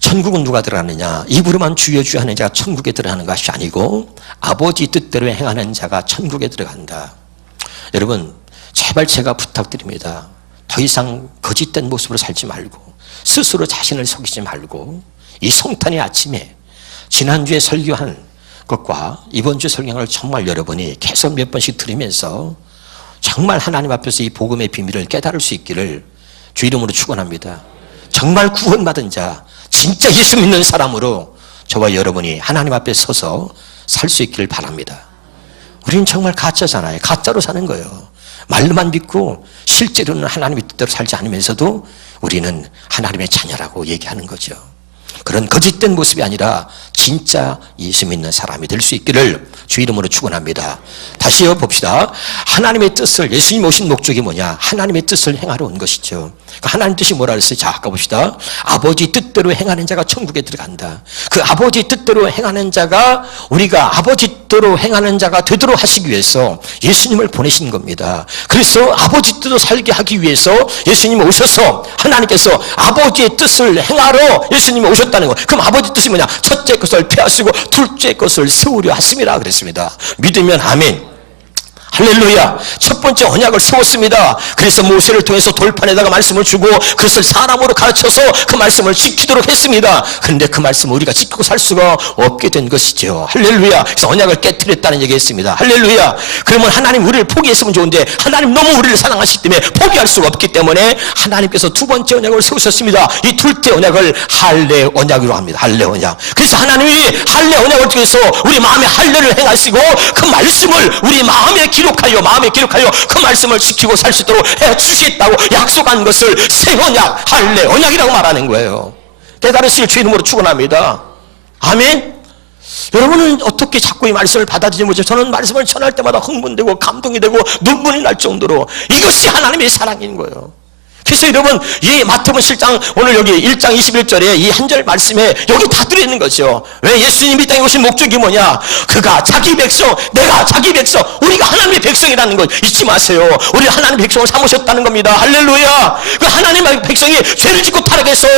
천국은 누가 들어가느냐? 입으로만 주여 주여 하는 자가 천국에 들어가는 것이 아니고 아버지 뜻대로 행하는 자가 천국에 들어간다. 여러분 제발 제가 부탁드립니다. 더 이상 거짓된 모습으로 살지 말고 스스로 자신을 속이지 말고 이 성탄의 아침에 지난주에 설교한 것과 이번 주 설교를 정말 여러분이 계속 몇 번씩 들으면서 정말 하나님 앞에서 이 복음의 비밀을 깨달을 수 있기를 주 이름으로 축원합니다. 정말 구원받은 자, 진짜 예수 믿는 사람으로 저와 여러분이 하나님 앞에 서서 살 수 있기를 바랍니다. 우리는 정말 가짜잖아요. 가짜로 사는 거예요. 말로만 믿고 실제로는 하나님의 뜻대로 살지 않으면서도 우리는 하나님의 자녀라고 얘기하는 거죠. 그런 거짓된 모습이 아니라 진짜 예수 믿는 사람이 될 수 있기를 주 이름으로 축원합니다. 다시 봅시다. 하나님의 뜻을, 예수님 오신 목적이 뭐냐? 하나님의 뜻을 행하러 온 것이죠. 하나님 뜻이 뭐라 그랬어요? 자, 아까 봅시다. 아버지 뜻대로 행하는 자가 천국에 들어간다. 그 아버지 뜻대로 행하는 자가, 우리가 아버지 뜻대로 행하는 자가 되도록 하시기 위해서 예수님을 보내신 겁니다. 그래서 아버지 뜻대로 살게 하기 위해서 예수님이 오셔서 하나님께서 아버지의 뜻을 행하러 예수님이 오셨다는 거. 그럼 아버지 뜻이 뭐냐? 첫째 것을 폐하시고 둘째 것을 세우려 하심이라 그랬습니다. 믿으면 아멘. 할렐루야. 첫 번째 언약을 세웠습니다. 그래서 모세를 통해서 돌판에다가 말씀을 주고 그것을 사람으로 가르쳐서 그 말씀을 지키도록 했습니다. 그런데 그 말씀을 우리가 지키고 살 수가 없게 된 것이죠. 할렐루야. 그래서 언약을 깨트렸다는 얘기했습니다. 할렐루야. 그러면 하나님 우리를 포기했으면 좋은데 하나님 너무 우리를 사랑하시기 때문에 포기할 수가 없기 때문에 하나님께서 두 번째 언약을 세우셨습니다. 이 둘째 언약을 할례 언약으로 합니다. 할례 언약. 그래서 하나님이 할례 언약을 통해서 우리 마음에 할례를 행하시고 그 말씀을 우리 마음에 기록하여 그 말씀을 지키고 살 수 있도록 해주시겠다고 약속한 것을 새 언약, 할례 언약이라고 말하는 거예요. 깨달으시길 주 이름으로 축원합니다. 아멘. 여러분은 어떻게 자꾸 이 말씀을 받아들이지 못해요? 저는 말씀을 전할 때마다 흥분되고 감동이 되고 눈물이 날 정도로 이것이 하나님의 사랑인 거예요. 그래서 여러분 이 마태복음 7장 오늘 여기 1장 21절에 이 한 절 말씀에 여기 다 들어있는 거죠. 왜 예수님이 땅에 오신 목적이 뭐냐? 그가 자기 백성, 내가 자기 백성, 우리가 하나님의 백성이라는 것 잊지 마세요. 우리 하나님의 백성을 삼으셨다는 겁니다. 할렐루야. 그 하나님의 백성이 죄를 짓고 타락해서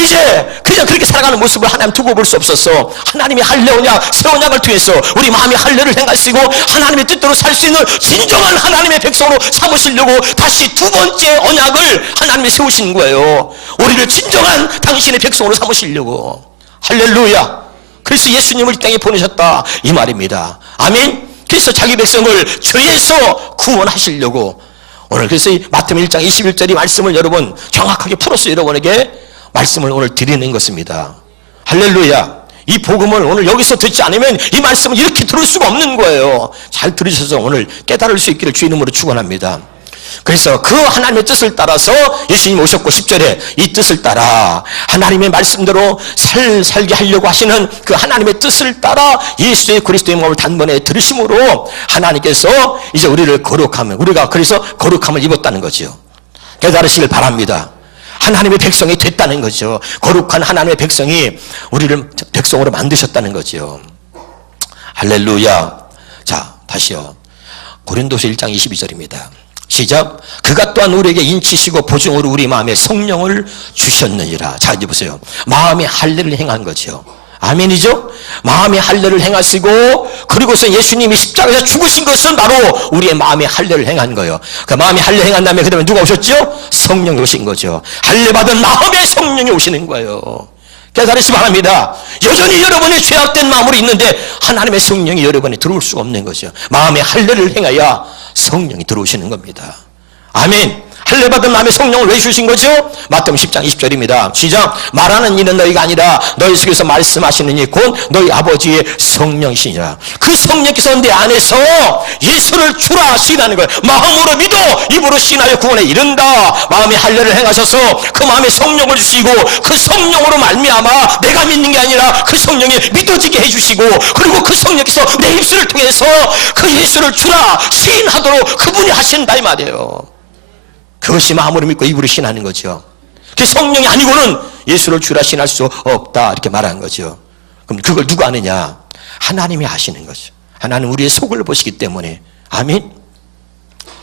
이제 그냥 그렇게 살아가는 모습을 하나님 두고 볼 수 없었어. 하나님이 할례 언약, 새 언약을 통해서 우리 마음의 할례를 행하시고 하나님의 뜻대로 살 수 있는 진정한 하나님의 백성으로 삼으시려고 다시 두 번째 언약을 하나님이 세우신 거예요. 우리를 진정한 당신의 백성으로 삼으시려고. 할렐루야. 그래서 예수님을 이 땅에 보내셨다 이 말입니다. 아멘. 그래서 자기 백성을 죄에서 구원하시려고 오늘 그래서 이 마태복음 1장 21절의 말씀을 여러분 정확하게 풀어서 여러분에게 말씀을 오늘 드리는 것입니다. 할렐루야. 이 복음을 오늘 여기서 듣지 않으면 이 말씀을 이렇게 들을 수가 없는 거예요. 잘 들으셔서 오늘 깨달을 수 있기를 주 이름으로 축원합니다. 그래서 그 하나님의 뜻을 따라서 예수님이 오셨고 10절에 이 뜻을 따라 하나님의 말씀대로 살게 하려고 하시는 그 하나님의 뜻을 따라 예수의 그리스도의 몸을 단번에 들으심으로 하나님께서 이제 우리를 거룩함을 우리가 그래서 거룩함을 입었다는 거죠. 깨달으시길 바랍니다. 하나님의 백성이 됐다는 거죠. 거룩한 하나님의 백성이 우리를 백성으로 만드셨다는 거죠. 할렐루야. 자, 다시요. 고린도서 1장 22절입니다. 시작. 그가 또한 우리에게 인치시고 보증으로 우리 마음에 성령을 주셨느니라. 자, 이제 보세요. 마음의 할례를 행한 거죠. 아멘이죠? 마음의 할례를 행하시고 그리고서 예수님이 십자가에서 죽으신 것은 바로 우리의 마음의 할례를 행한 거예요. 그 마음의 할례 행한 다음에 그 다음에 누가 오셨죠? 성령이 오신 거죠. 할례 받은 마음의 성령이 오시는 거예요. 깨달으시 바랍니다. 여전히 여러분의 죄악된 마음으로 있는데 하나님의 성령이 여러분에 들어올 수가 없는 거죠. 마음의 할례를 행해야 성령이 들어오시는 겁니다. 아멘. 할례 받은 마음의 성령을 왜 주신 거죠? 마태복음 10장 20절입니다. 시작. 말하는 이는 너희가 아니라 너희 속에서 말씀하시는 이 곧 너희 아버지의 성령이시니라. 그 성령께서 내 안에서 예수를 주라 시인하는 거예요. 마음으로 믿어 입으로 시인하여 구원에 이른다. 마음의 할례를 행하셔서 그 마음에 성령을 주시고 그 성령으로 말미암아 내가 믿는 게 아니라 그 성령이 믿어지게 해주시고 그리고 그 성령께서 내 입술을 통해서 그 예수를 주라 시인하도록 그분이 하신다 이 말이에요. 그것이 마음으로 믿고 입으로 신하는 거죠. 그 성령이 아니고는 예수를 주라 신할 수 없다 이렇게 말하는 거죠. 그럼 그걸 누가 아느냐? 하나님이 아시는 거죠. 하나님 우리의 속을 보시기 때문에. 아멘.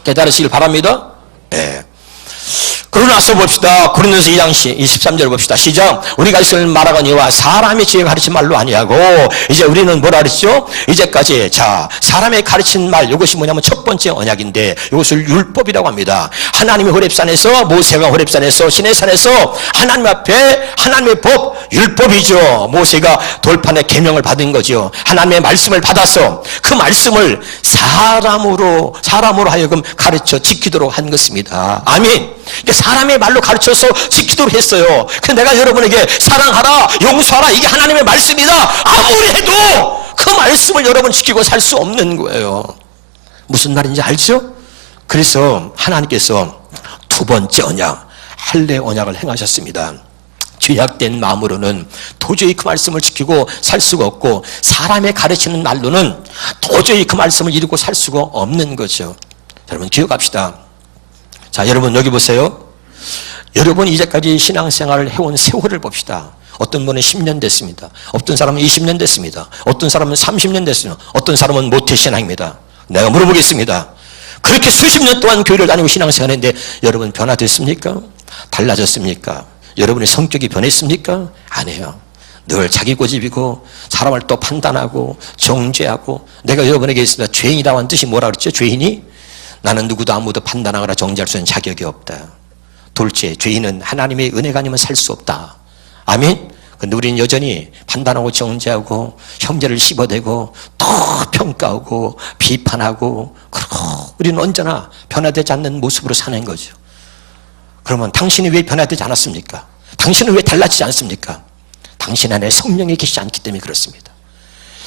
깨달으시길 바랍니다. 예. 그러고 나서 봅시다. 고린도서 2장 23절 봅시다. 시작. 우리가 이것을 말하거니와 사람의 지혜 가르친 말로 아니하고, 이제 우리는 뭐라 그랬죠? 이제까지 사람의 가르친 말, 이것이 뭐냐면 첫 번째 언약인데 이것을 율법이라고 합니다. 하나님의 호렙산에서, 모세가 호렙산에서, 시내산에서 하나님 앞에 하나님의 법, 율법이죠. 모세가 돌판에 계명을 받은 거죠. 하나님의 말씀을 받아서 그 말씀을 사람으로 하여금 가르쳐 지키도록 한 것입니다. 아멘. 사람의 말로 가르쳐서 지키도록 했어요. 그래서 내가 여러분에게 사랑하라, 용서하라, 이게 하나님의 말씀이다 아무리 해도 그 말씀을 여러분 지키고 살 수 없는 거예요. 무슨 말인지 알죠? 그래서 하나님께서 두 번째 언약, 할례 언약을 행하셨습니다. 죄악된 마음으로는 도저히 그 말씀을 지키고 살 수가 없고, 사람의 가르치는 말로는 도저히 그 말씀을 이루고 살 수가 없는 거죠. 여러분 기억합시다. 자, 여러분 여기 보세요. 여러분 이제까지 신앙생활을 해온 세월을 봅시다. 어떤 분은 10년 됐습니다. 어떤 사람은 20년 됐습니다. 어떤 사람은 30년 됐습니다. 어떤 사람은 모태신앙입니다. 내가 물어보겠습니다. 그렇게 수십 년 동안 교회를 다니고 신앙생활했는데 여러분 변화됐습니까? 달라졌습니까? 여러분의 성격이 변했습니까? 아니에요. 늘 자기 고집이고 사람을 또 판단하고 정죄하고, 내가 여러분에게 있습니다. 죄인이라고 하는 뜻이 뭐라 그랬죠? 죄인이 나는 누구도 아무도 판단하거나 정죄할 수 있는 자격이 없다. 둘째, 죄인은 하나님의 은혜가 아니면 살 수 없다. 아멘. 근데 우리는 여전히 판단하고 정죄하고 형제를 씹어대고 또 평가하고 비판하고, 그리고 우리는 언제나 변화되지 않는 모습으로 사는 거죠. 그러면 당신이 왜 변화되지 않았습니까? 당신은 왜 달라지지 않습니까? 당신 안에 성령이 계시지 않기 때문에 그렇습니다.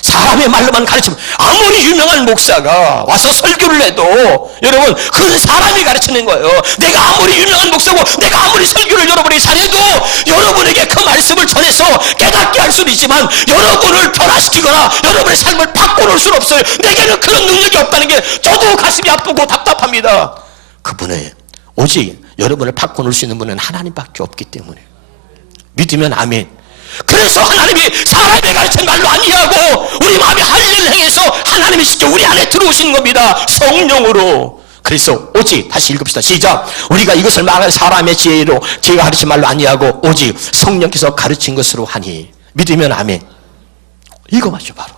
사람의 말로만 가르치면, 아무리 유명한 목사가 와서 설교를 해도 여러분 그건 사람이 가르치는 거예요. 내가 아무리 유명한 목사고 내가 아무리 설교를 여러분이 잘해도 여러분에게 그 말씀을 전해서 깨닫게 할 수는 있지만 여러분을 변화시키거나 여러분의 삶을 바꿔놓을 수는 없어요. 내게는 그런 능력이 없다는 게 저도 가슴이 아프고 답답합니다. 그분의 오직 여러분을 바꿔놓을 수 있는 분은 하나님밖에 없기 때문에 믿으면 아멘. 그래서 하나님이 사람의 가르친 말로 아니하고 우리 마음에 할례를 행해서 하나님이 직접 우리 안에 들어오시는 겁니다. 성령으로. 그래서 오직, 다시 읽읍시다. 시작. 우리가 이것을 말하는 사람의 지혜로, 지혜가 가르친 말로 아니하고 오직 성령께서 가르친 것으로 하니. 믿으면 아멘. 이거 맞죠. 바로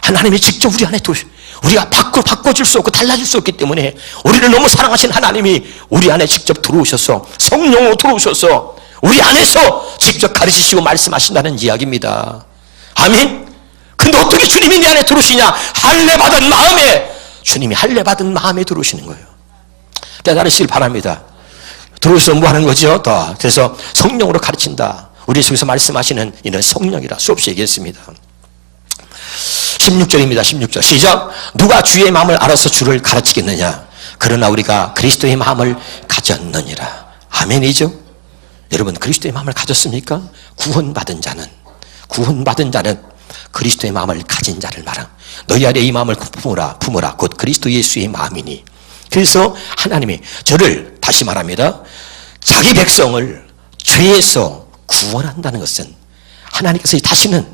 하나님이 직접 우리 안에 들어오시, 우리가 바꿔줄 수 없고 달라질 수 없기 때문에 우리를 너무 사랑하신 하나님이 우리 안에 직접 들어오셔서 성령으로 들어오셔서 우리 안에서 직접 가르치시고 말씀하신다는 이야기입니다. 아멘. 근데 어떻게 주님이 내 안에 들어오시냐? 할례 받은 마음에, 주님이 할례 받은 마음에 들어오시는 거예요. 깨달으시길 바랍니다. 들어오셔서 뭐 하는 거죠? 더. 그래서 성령으로 가르친다. 우리 속에서 말씀하시는 이는 성령이라 수없이 얘기했습니다. 16절입니다. 16절 시작. 누가 주의 마음을 알아서 주를 가르치겠느냐? 그러나 우리가 그리스도의 마음을 가졌느니라. 아멘이죠? 여러분 그리스도의 마음을 가졌습니까? 구원받은 자는 그리스도의 마음을 가진 자를 말함. 너희 안에 이 마음을 품으라 곧 그리스도 예수의 마음이니. 그래서 하나님이 저를, 다시 말합니다, 자기 백성을 죄에서 구원한다는 것은 하나님께서 다시는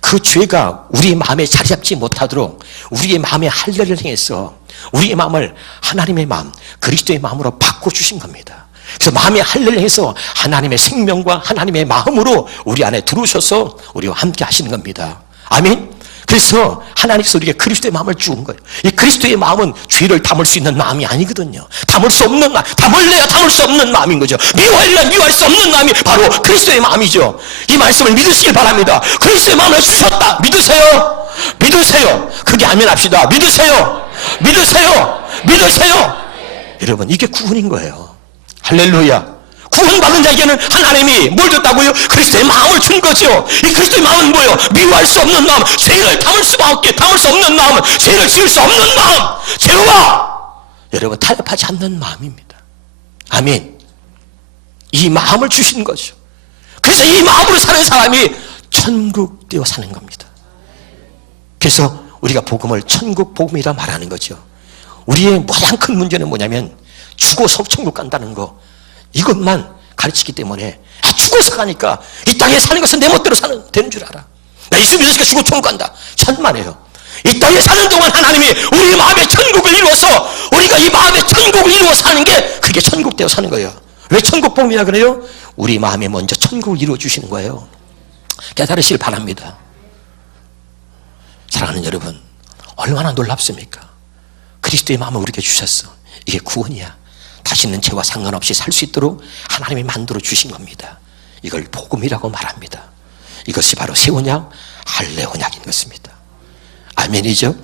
그 죄가 우리의 마음에 자리 잡지 못하도록 우리의 마음에 할례를 행해서 우리의 마음을 하나님의 마음, 그리스도의 마음으로 바꿔주신 겁니다. 그래서 마음의 할례를 해서 하나님의 생명과 하나님의 마음으로 우리 안에 들어오셔서 우리와 함께 하시는 겁니다. 아멘. 그래서 하나님께서 우리에게 그리스도의 마음을 주은 거예요. 이 그리스도의 마음은 죄를 담을 수 있는 마음이 아니거든요. 담을 수 없는 마음, 담을래야 담을 수 없는 마음인 거죠. 미워하려면 미워할 수 없는 마음이 바로 그리스도의 마음이죠. 이 말씀을 믿으시길 바랍니다. 그리스도의 마음을 주셨다. 믿으세요? 믿으세요? 그게 아멘 합시다. 믿으세요? 여러분 이게 구원인 거예요. 할렐루야. 구원받은 자에게는 하나님이 뭘 줬다고요? 그리스도의 마음을 준 거죠. 이 그리스도의 마음은 뭐예요? 미워할 수 없는 마음, 죄를 담을 수 없는 마음, 죄를 지을 수 없는 마음, 죄와 여러분 타협하지 않는 마음입니다. 아멘. 이 마음을 주신 거죠. 그래서 이 마음으로 사는 사람이 천국 되어 사는 겁니다. 그래서 우리가 복음을 천국 복음이라 말하는 거죠. 우리의 가장 큰 문제는 뭐냐면 죽어서 천국 간다는 거, 이것만 가르치기 때문에 죽어서 가니까 이 땅에 사는 것은 내 멋대로 되는 줄 알아. 나 예수 믿으니까 죽어 천국 간다. 천만에요. 이 땅에 사는 동안 하나님이 우리 마음의 천국을 이루어서 우리가 이 마음의 천국을 이루어 사는 게 그게 천국 되어 사는 거예요. 왜 천국복음이라 그래요? 우리 마음에 먼저 천국을 이루어 주시는 거예요. 깨달으시길 바랍니다. 사랑하는 여러분, 얼마나 놀랍습니까? 그리스도의 마음을 우리에게 주셨어. 이게 구원이야. 다시는 죄와 상관없이 살 수 있도록 하나님이 만들어 주신 겁니다. 이걸 복음이라고 말합니다. 이것이 바로 새 언약, 할례 언약인 것입니다. 아멘이죠?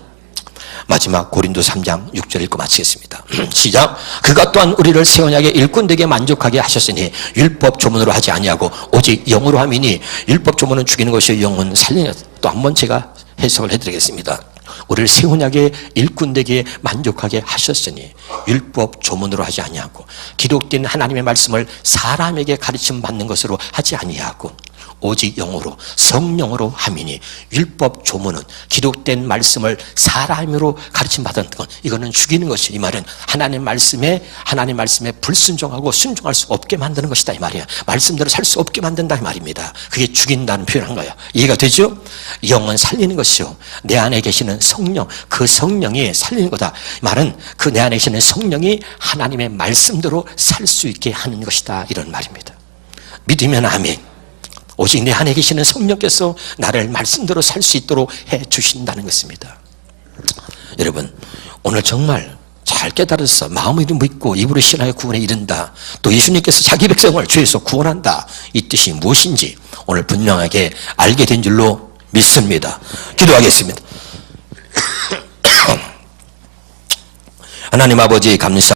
마지막 고린도 3장 6절 읽고 마치겠습니다. 시작. 그가 또한 우리를 새 언약의 일꾼되게 만족하게 하셨으니 율법 조문으로 하지 아니하고 오직 영으로 함이니 율법 조문은 죽이는 것이요 영은 살리는 것. 또 한 번 제가 해석을 해드리겠습니다. 우리를 새 언약의 일꾼되게 만족하게 하셨으니 율법 조문으로 하지 아니하고 기록된 하나님의 말씀을 사람에게 가르침 받는 것으로 하지 아니하고 오직 영으로 성령으로 함이니 율법 조문은 기록된 말씀을 사람으로 가르침 받은 것, 이거는 죽이는 것이, 이 말은 하나님 말씀에 불순종하고 순종할 수 없게 만드는 것이다 이 말이야. 말씀대로 살 수 없게 만든다 이 말입니다. 그게 죽인다는 표현한 거예요. 이해가 되죠? 영은 살리는 것이요 내 안에 계시는 성령, 그 성령이 살리는 거다. 말은 그 내 안에 계시는 성령이 하나님의 말씀대로 살 수 있게 하는 것이다, 이런 말입니다. 믿으면 아멘. 오직 내 안에 계시는 성령께서 나를 말씀대로 살 수 있도록 해 주신다는 것입니다. 여러분, 오늘 정말 잘 깨달아서 마음으로 믿고 입으로 신하여 구원에 이른다, 또 예수님께서 자기 백성을 죄에서 구원한다, 이 뜻이 무엇인지 오늘 분명하게 알게 된 줄로 믿습니다. 기도하겠습니다. 하나님 아버지 감사